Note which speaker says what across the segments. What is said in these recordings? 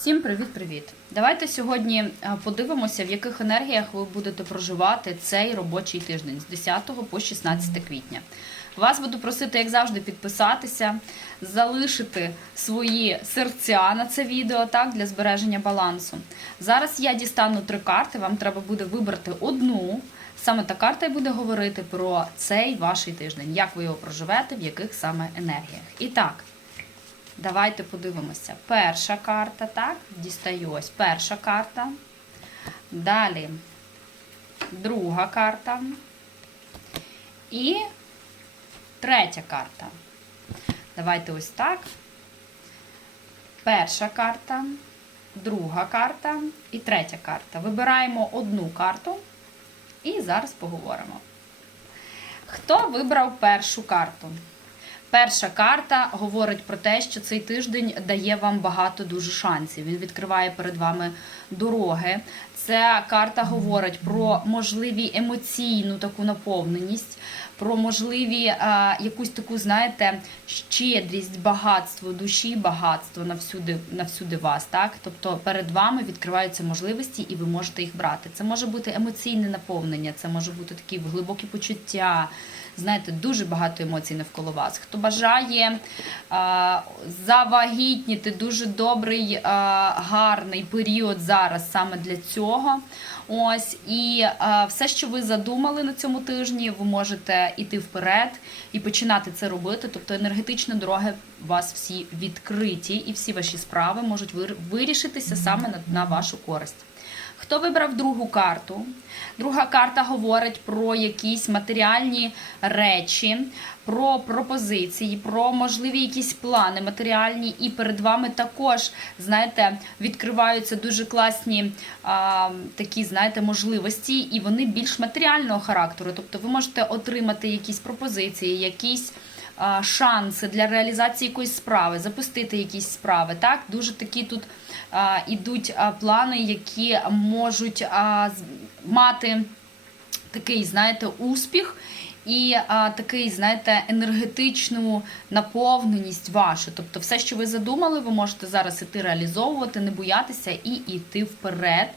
Speaker 1: Всім привіт-привіт! Давайте сьогодні е, подивимося, в яких енергіях ви будете проживати цей робочий тиждень з 10 по 16 квітня. Вас буду просити, як завжди, підписатися, залишити свої серця на це відео так, для збереження балансу. Зараз я дістану три карти, вам треба буде вибрати одну. Саме та карта і буде говорити про цей ваш тиждень, як ви його проживете, в яких саме енергіях. І так, Давайте подивимося. Перша карта, так, дістаю ось перша карта. Далі друга карта. І третя карта. Давайте ось так. Перша карта, друга карта і третя карта. Вибираємо одну карту і зараз поговоримо. Хто вибрав першу карту? Перша карта говорить про те, що цей тиждень дає вам багато дуже шансів. Він відкриває перед вами дороги. Ця карта говорить про можливі емоційну таку наповненість, про можливі а, якусь таку, знаєте, щедрість, багатство душі, багатство навсюди, навсюди вас. Так, тобто перед вами відкриваються можливості, і ви можете їх брати. Це може бути емоційне наповнення, це може бути такі глибокі почуття. Знаєте, дуже багато емоцій навколо вас. Хто бажає а, завагітніти дуже добрий, а, гарний період зараз саме для цього. Ось і а, все, що ви задумали на цьому тижні, ви можете йти вперед і починати це робити. Тобто енергетичні дороги у вас всі відкриті, і всі ваші справи можуть вир- вирішитися саме на вашу користь. Хто вибрав другу карту? Друга карта говорить про якісь матеріальні речі, про пропозиції, про можливі якісь плани матеріальні, і перед вами також, знаєте, відкриваються дуже класні а, такі, знаєте, можливості, і вони більш матеріального характеру. Тобто ви можете отримати якісь пропозиції, якісь шанси для реалізації якоїсь справи, запустити якісь справи. Так, дуже такі тут а, ідуть плани, які можуть а, мати такий, знаєте, успіх. І а, такий, знаєте, енергетичну наповненість вашу. Тобто, все, що ви задумали, ви можете зараз іти реалізовувати, не боятися і йти вперед.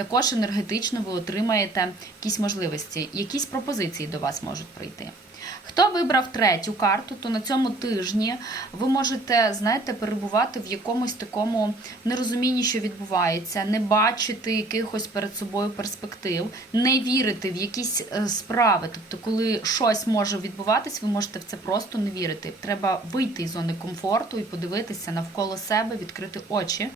Speaker 1: Також енергетично ви отримаєте якісь можливості, якісь пропозиції до вас можуть прийти. Хто вибрав третю карту, то на цьому тижні ви можете, знаєте, перебувати в якомусь такому нерозумінні, що відбувається, не бачити якихось перед собою перспектив, не вірити в якісь е, справи. Тобто, коли щось може відбуватись, ви можете в це просто не вірити. Треба вийти із зони комфорту і подивитися навколо себе, відкрити очі.